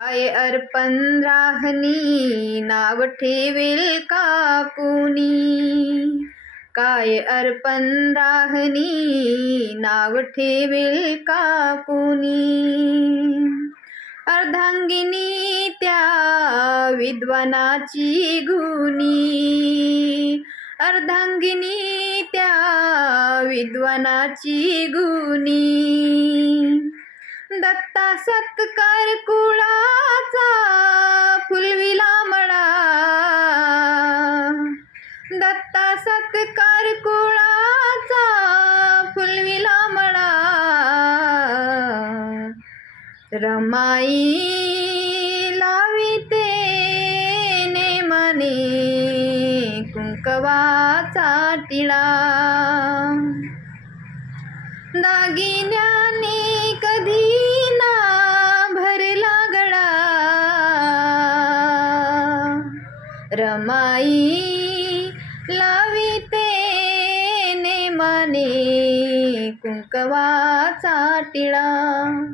काय अर्पण राहणी नाव ठेवेल का कुणी? काय अर्पण राहणी नाव ठेवेल का कुणी? अर्धांगिनी त्या विद्वानाची गुणी, अर्धांगिनी त्या विद्वानाची गुणी. दत्ता सत्कार कुळाचा फुलविला मळा, दत्ता सत्कार कुळाचा फुलविला मळा. रमाई लाविते नेमाने कुंकवाचा टिळा, दागिन्याने कधी ना भरला गळा. रमाई लाविते नेमाने कुंकवाचा टिळा.